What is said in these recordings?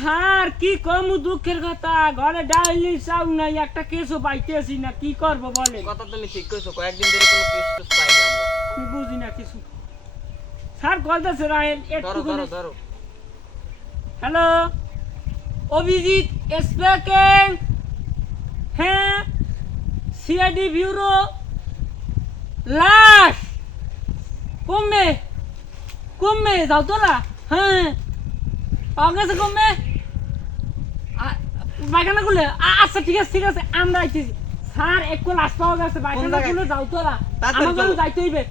Sir কি কম দুঃখের কথা, ঘরে ডাইলি চাউ নাই, একটা কেসও পাইতেছি না, কি করব বলেন? কথা তুমি ঠিক কইছো, কয়েকদিন ধরে কোনো কেস টেস পাইনি আমরা। আমি বুঝি না কিছু। স্যার কলতেছে রাহেন একটু। ধরো। Hello, Abhijit speaking. হ্যাঁ, সিআইডি ব্যুরো লাশ কমে যাও তোরা। হ্যাঁ, পাওয়া গেছে কমে বাগানা গুলো। আচ্ছা ঠিক আছে আমরা আইতেছি। স্যার একটু লাশ পাওয়া গেছে বাগানা গুলো, যাও তোরা, আমাকে যাইতে হইবে।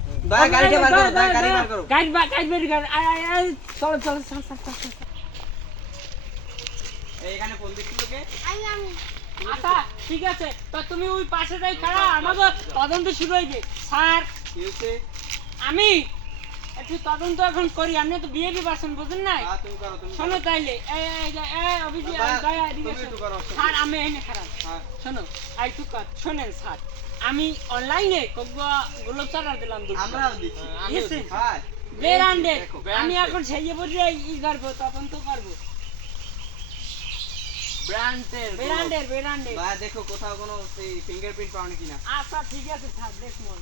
আচ্ছা ঠিক আছে, তো তুমি ওই পাশে যাই খাড়া, আমাকে তদন্ত শুরু হইবে। স্যার আমি একটু তদন্ত এখন করি, আপনি তো বিহেভি পারছেন বুঝেন নাই। শোনো তাইলে অভিজিৎ স্যার আমি এনে খারাপ শোনো একটু শোনেন স্যার, আমি অনলাইনে গোলাপ চারা দিলাম, আমি এখন সেই ই করবো, তদন্ত করবো ব্র্যান্ডের। দেখো কোথাও কোনো ফিঙ্গারপ্রিন্ট পাওনি কিনা। আচ্ছা ঠিক আছে স্যার, দেখবো।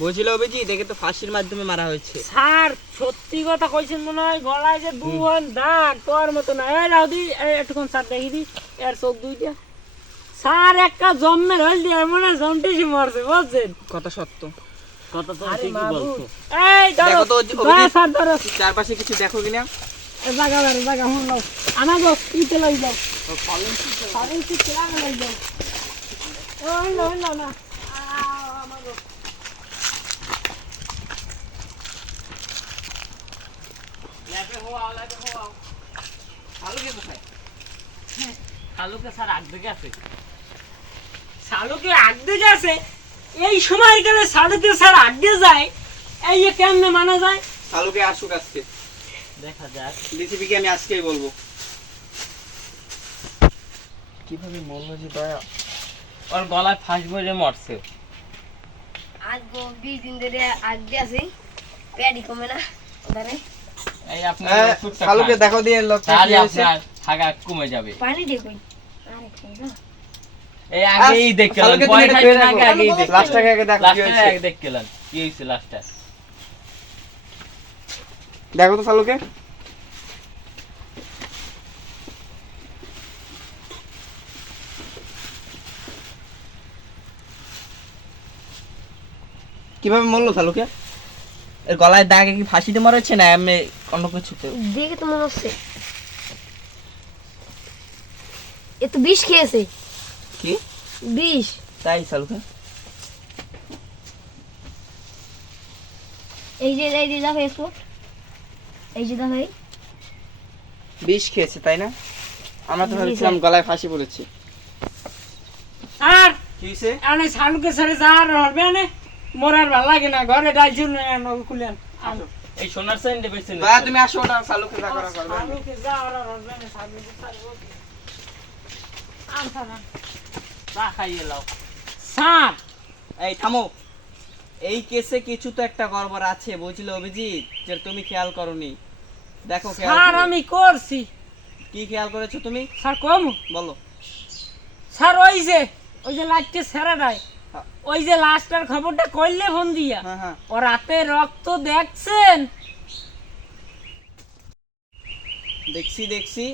বুঝলো অভিজিৎ, দেখে তো ফাঁসির মাধ্যমে মারা হয়েছে। স্যার সত্যি কথা কইছেন মনে হয়, গলায় যে দুহন দাগ তোর মতো না। এই লাউদি একটুক্ষণ স্যার দেখি দি এর চোখ দুইটা। স্যার একটা জন্মের হল দিয়ে মনে জন্টিসি মরছে বুঝছেন। কথা সত্য, কথা তো ঠিকই বলছো। এই ধরো স্যার, ধরো চারপাশে কিছু দেখো কিনা। জায়গা হুন নাও, আমাগো ইতে লই যাও, ফরেনসিক কেলা লই যাও। ওই না আমাগো ল্যাবে হওয়া শালুকে কোথায়? শালুকে স্যার আগ দিকে আছে। শালুকে আগে গেছে? এই সময় গেলে শালুকে স্যার আগে যায়? এই কেমনে মানা যায়? শালুকে আসুক আজকে, দেখা যাক। ডিসিপি কে আমি আজকেই বলবো। কিভাবে মরলো যে দয়া। ওর গলায় ফাঁস বলে মরছে। আজ 20 দিন ধরে আগে আছে, পেডি কমে না ওদারে। এই আপনি শালুকে দেখো দিয়ে লোকটা কি হয়েছে। আপনার হাগা কমে যাবে। পানি দিয়ে কই আরে কইরা এই আগেই দেখলেন, আগেই দেখলেন, লাস্টটাকে আগে দেখো কি হয়েছে। আগে দেখলেন কি হয়েছে লাস্টটা। দেখো তো শালুকে। কিভাবে মরলো শালুকে? এর গলায় দাগে কি ফাঁসিতে মরেছে না এমনি অন্য কিছুতে? দেখে তো মনে হচ্ছে এ তো বিষ খেয়েছে। কি বিষ? তাই শালুকে? এই যে দেখো স্পট, এই যে দেখো বিষ খেয়েছে তাই না? আমরা তো ভাবছিলাম গলায় ফাঁসি পড়েছে। আর কি হইছে? আনে শালুকে ছেড়ে যাওয়ার হবে না, মরার ভালো লাগে না, ঘরে ডাইছুন খুলেন। এই সোনার সাইন্ডে বেছে বা তুমি আসো, ওটা শালুকে যা করা করবে। শালুকে যাওয়ার হবে না, শালুকে ছাড়বো আনছা না। চা খাইয়ে লাও। স্যার এই থামো, এই কেসে কিছু তো একটা গড়বড় আছে বুঝলে অভিজিৎ, যে তুমি খেয়াল করনি। দেখো খেয়াল স্যার করে। আমি করছি। কি খেয়াল করেছো তুমি? স্যার কম বলো। স্যার ওই যে লাস্টে ছেড়াটাই, ওই যে লাস্টের খবরটা কইলে ফোন দিয়া, হ্যাঁ ও রাতে রক্ত দেখছেন? দেখছি।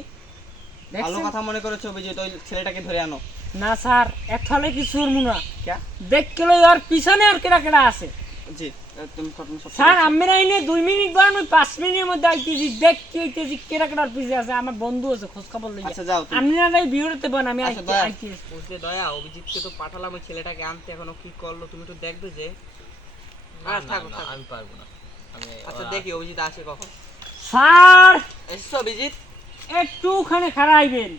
ভালো কথা মনে করেছো অভিজিৎ, ওই ছেলেটাকে ধরে আনো। না স্যার একথালে কিছু না, কে দেখকে লই ওর পিছনে আর কেডা আছে। জি তুমি ঘটনা সব স্যার আমি রাইনে 2 মিনিট বা আমি 5 মিনিটের মধ্যে আইতেছি, দেখতে হইতেছি কেডার পিছে আছে, আমার বন্ধু আছে, খোঁজ খবর লই। আচ্ছা যাও তুমি। আপনি না ভাই ভিডিওতে বন, আমি আচ্ছা, দয়া। আইতেছি। বুঝলে দয়া, অভিজিৎকে তো পাঠালাম ওই ছেলেটাকে আনতে, এখনো কি করলো তুমি তো দেখবে যে। আর থাকো আমি পারবো না। আমি আচ্ছা দেখি অভিজিৎ আসে কখন। স্যার এসছো অভিজিৎ? একটুখানে খারাইবেন,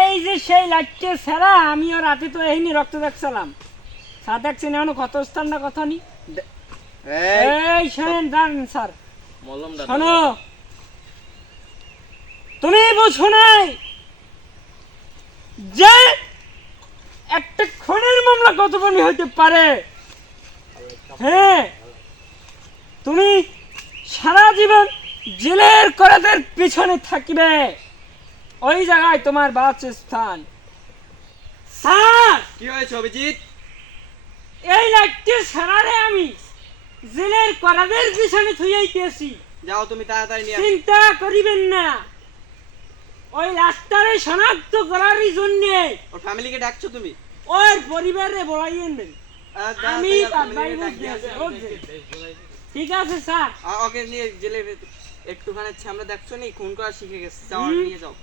এই যে সেই লাইটকে সেরা, আমিও রাতে তো এইনি রক্ত দেখছিলাম। স্যার দেখছেন এখনো কত স্থান না কথা নি। এই শোনেন জানেন স্যার, মলমটা শোনো তুমি বুঝো নাই যে একটা খুনের মামলা কত বড় হইতে পারে। হ্যাঁ তুমি সারা জীবন জেলের করাদের পিছনে থাকবে, ওই জায়গায় তোমার বাসস্থান। স্যার, কি হয়েছে অভিজিৎ? এই লাইটটি সারারে আমি জেলের করাদের পিছনে থুইয়াইতেছি। যাও তুমি তাড়াতাড়ি নিয়ে আসো। চিন্তা করিবেন না, ওই রাস্তারে শনাক্ত করার জন্য ওর ফ্যামিলিকে ডাকছো তুমি? ওর পরিবারে বলাইয়েন দেন। আমি তার ভাই family-কে বুঝতে ডাকিয়ে আছি, আসো। বুঝছি। ঠিক আছে স্যার। ওকে নিয়ে জেলে একটুখানি আমরা দেখছো নি খুন করা শিখে গেছে, যাও হুম। নিয়ে যাও।